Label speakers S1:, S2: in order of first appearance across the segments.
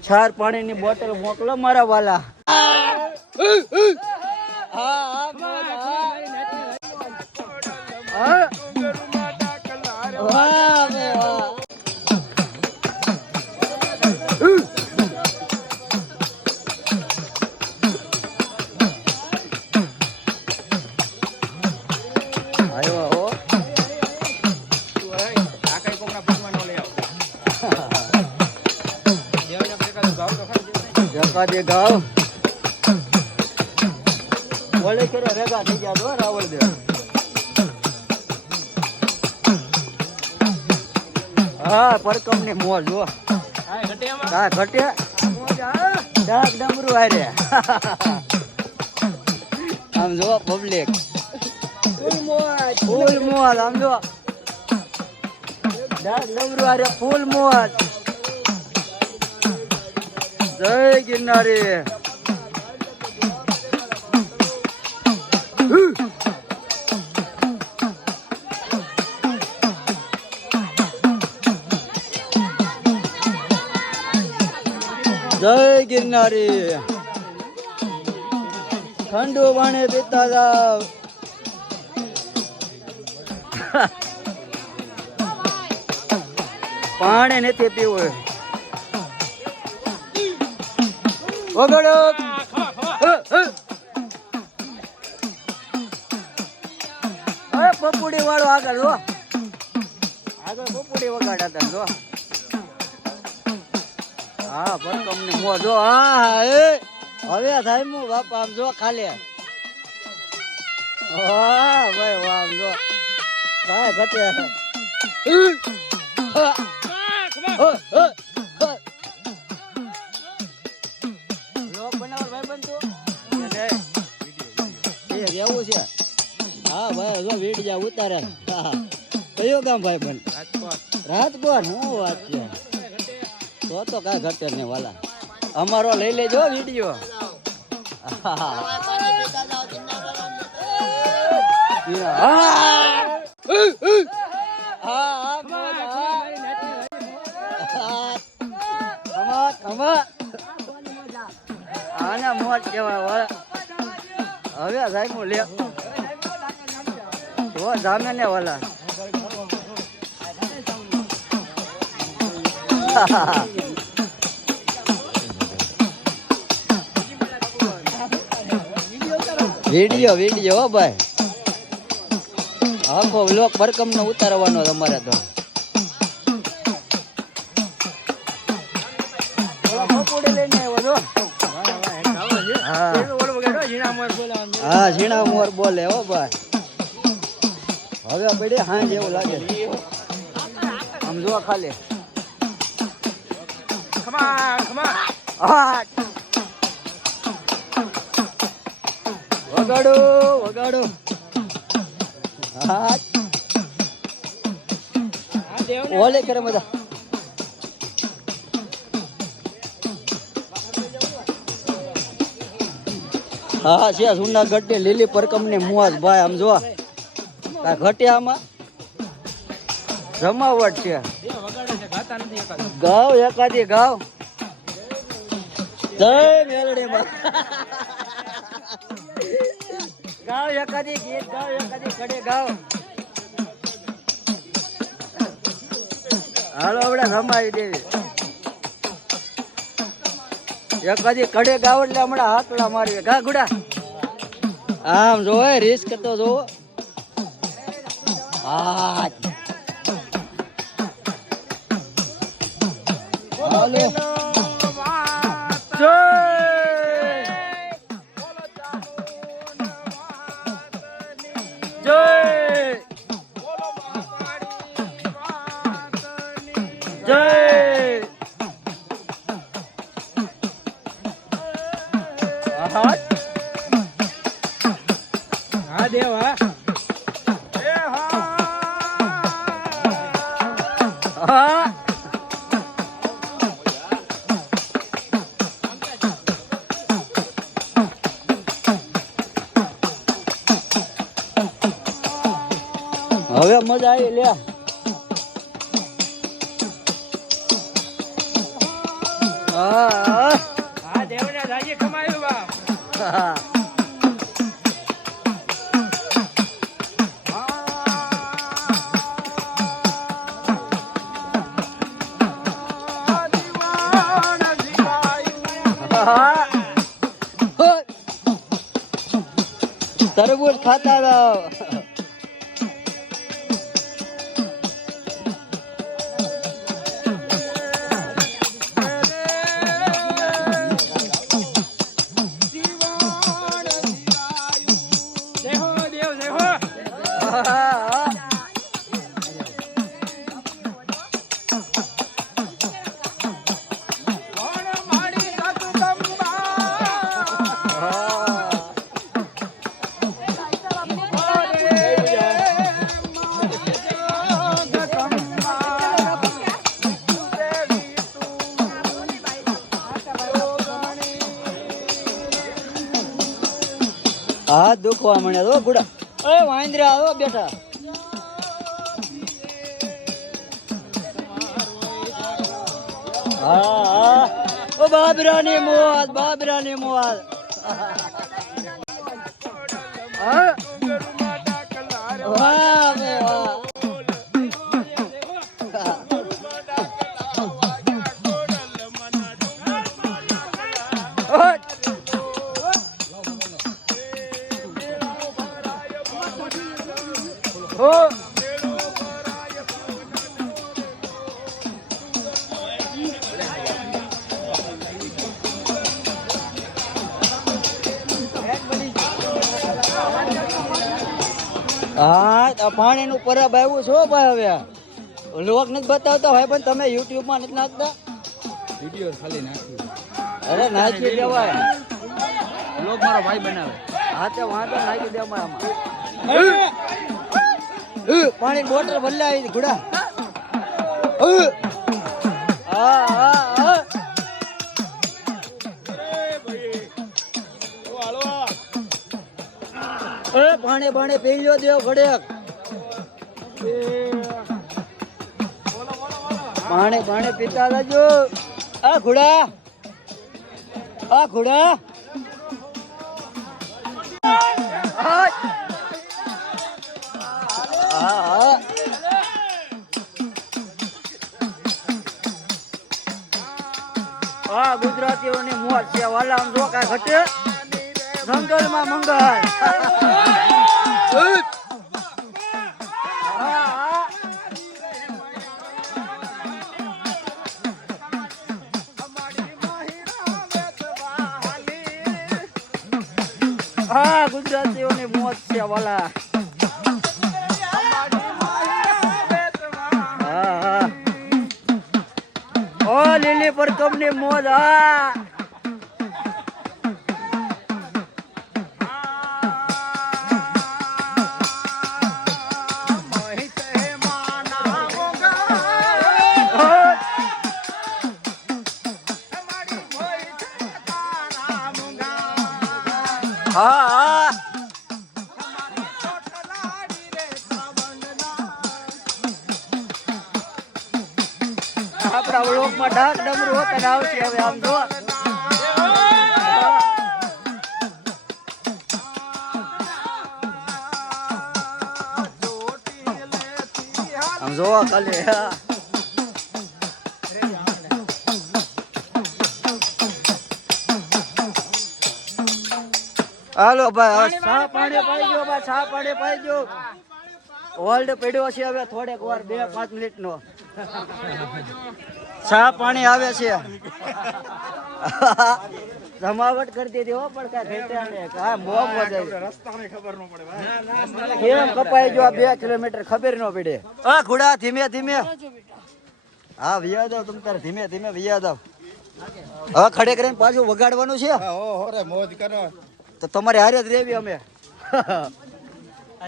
S1: છાર પાણીની બોટલ મોકલો મારા વાલા હા. જકા દે ગાવ. વળે કરે રેગા થઈ ગયા તો રાવળ દે હા પરકમની મોજ જો હા ઘટે ડાક ડમરું આરે આમ જો પબ્લિક ફૂલ મોજ. આમ જો. ડાક ડમરું આરે ફૂલ મોજ. જય ગિરનારી. જય ગિરનારી. ઠંડુ પાણી પીતા જાવ. પાણી નથી પીવું. વગાડો. અરે પપુડી વાળો આગળ જો આગળ પપુડી વગાડતા જો હા ભરકમની મો જો હા હા એ. હવે થાય મુ બાપા આમ જો ખાલી. વાહ ભાઈ વાહ આમ જો. ભાઈ ઘટે. એ રહેવું છે હા ભાઈ જો વીડિયા ઉતારે હા. કયો ગામ ભાઈ બન રાજકોટ હું વાત છે તો તો કા ઘટે ને વાલા અમારો લઈ લેજો વીડિયો આના મોટ કેવાય વાળા હવે સાહેબ હું લે. તો જામે ને વાલા. વીડિયો વીડિયો હો ભાઈ. આખો વ્લોગ પરકમ નો ઉતારવાનો તમારે તો. પકોડી લઈને હા હા ઝીણા મોર બોલે હો ભાઈ. હવે પડે હાંજ એવું લાગે. આમ જો ખાલી. વગાડો વગાડો. હા. ઓલે કરે બધા હા, છે જુનાગઢની લીલી પરકમની મુવાજ ભાઈ, આમ જોવા. આ ઘટિયામાં જમાવટ છે. ગાવ એકાદી ગાવ. જય મેલડી માં. ગાવ એકાદી ગીત, ગાવ એકાદી ઘડે ગાવ. હાલો, આપણે રમાવી દેવી. એકાદી કડે ગાવ એટલે હમણાં હાકલા મારી ઘા ગુડા આમ જોવે રીસ કરતો જોવો. હા. જય! હવે મજા આવી લે હા
S2: દેવને કમાયું બાપ.
S1: તરબૂચ ખાતા રહો.
S2: હા. કોણ મારી સતુકંબા
S1: એ વાંદરા આવો બેઠા હા હા. ઓ બાબરાની મોત બાબરાની મોત હા હા પાણી પાણીનું પરબ આવ્યું છો ભાઈ હવે. લોક નથી બતાવતા હોય પણ તમે યુટ્યુબમાં નથી નાખતા?
S2: વીડિયો ખાલી નાખ્યું.
S1: અરે નાખી દેવાય.
S2: લોક મારો ભાઈ બનાવે.
S1: હા તે વાંધો નાખી દેવાય આમાં. પાણી બોટલ બદલાવી આવી ગુડા હા હા. હા એ પાણી પાણી પી લ્યો દેવ ઘડેક. પાણી પાણી પીતા રહેજો. આ ઘોડા. આ ઘોડા. હા ગુજરાતીઓની મોત છે. વાલા આમ જો કાંઈ ઘટે. જંગલમાં માં મંગલ હા. ગુજરાતીઓની મોત છે વાલા લીલી પરકમની મોજ હા. હા હા આપણા વ્લોગમાં ડાક ડમરું હોત આવશે હવે આમ જો આમ કાલે હા. હાલો ભાઈ સા પાણી પાઈ ગયો ભાઈ સા પાણી પાઈ ગયો. હોલ્ડ પડ્યો છે હવે થોડેક વાર બે પાંચ મિનિટ નો સા પાણી આવે છે. જમાવટ કરી દીધી હો પણ કાંઈ ઘટ્યા નહીં. હા મોમ વધારી કેમ કપાઈ જો આ બે કિલોમીટર ખબર ન પડે. આ ઘોડા ધીમે ધીમે. હા વિયા દો તમ તારે ધીમે ધીમે વિયા દો હવે ખડે કરીને પાછું વગાડવાનું છે.
S2: મોજ કરો.
S1: તો તમારે હારે જ રેવી અમે.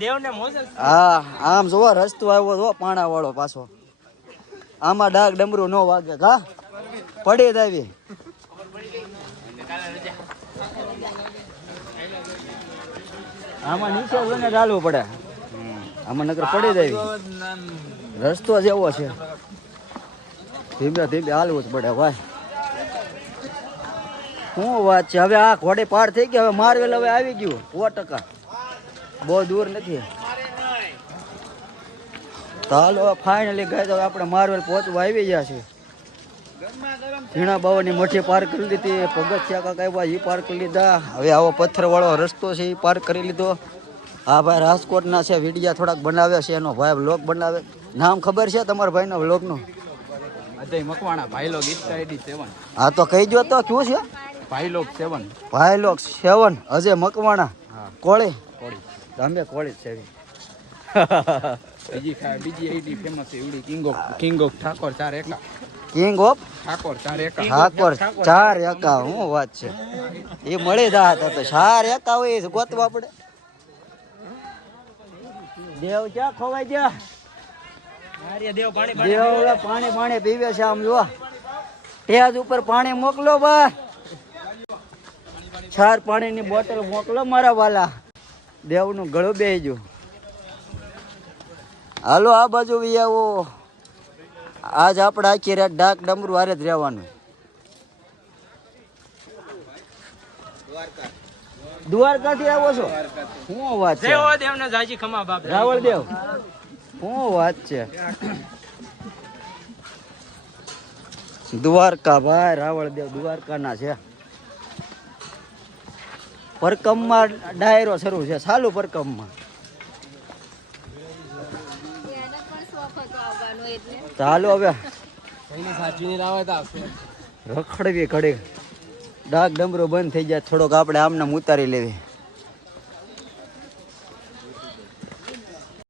S2: દેવને
S1: હા આમ જોવો રસ્તો આવ્યો જો પાણા વાળો પાછો. આમાં ડાક ડમરું નો વાગે કા પડી જ આવી. આમાં નીચે જોઈને ચાલવું પડે. આમાં નકર પડી જ આવી. રસ્તો જ એવો છે. ધીમે ધીમે હાલવું જ પડે ભાઈ. શું વાત છે? હવે આ ઘોડે પાર થઈ ગયો હવે માર્વેલ હવે આવી ગયું. સો ટકા. બહુ દૂર નથી. ચાલો ફાઇનલી ગઈ તો આપણે માર્વેલ પહોંચવા આવી ગયા છે ઝીણા બાવાની મોટી પાર કરી લીધી પગથિયા કાંક આવ્યા એ પાર કરી લીધા. હવે આવો પથ્થરવાળો રસ્તો છે એ પાર કરી લીધો. હા ભાઈ રાજકોટના છે વિડીયા થોડાક બનાવ્યા છે એનો ભાઈ વ્લોગ બનાવે. નામ ખબર છે તમારા ભાઈના વ્લોગનું
S2: અજય મકવાણા સેવન
S1: હા તો કહી દો તો શું છે?
S2: સેવન.
S1: ભાઈ લોક સેવન. અજય મકવાણા. કોળી.
S2: કોળી.
S1: અમે કોળી સેવી.
S2: બીજી ખા- બીજી એડી ફેમસ એવડી king of king of Thakor ચાર એકા.
S1: કિંગ ઓફ
S2: ઠાકોર ચાર એકા.
S1: ઠાકોર ચાર એકા શું વાત છે. એ મળી જાત તો ચાર એકા હોય ગોતવા પડે. દેવ ક્યાં ખોવાઈ ગયા? દેવ પાણી પાણી પીવે છે આમ જોવા. ટેજ ઉપર પાણી મોકલો બા ચાર પાણીની બોટલ મોકલો મારા વાલા. દેવનું ગળું બેહી હાલો આ બાજુ વી આવો. આજ આપણે આખી રાત ડાક ડમરું હારે જ રહેવાનું. દ્વારકાથી આવો છો? શું વાત છે?
S3: દેવને જાજી ખમા બાપ
S1: રાવળ દેવ. શું વાત છે? દ્વારકા ભાઈ રાવળ દેવ દ્વારકાના છે. પરકમમાં ડાયરો શરૂ છે ચાલુ પરકમમાં ચાલો હવે. રખડવી ઘડી ડાક ડમરો બંધ થઈ જાય થોડોક આપણે આમને ઉતારી લેવી.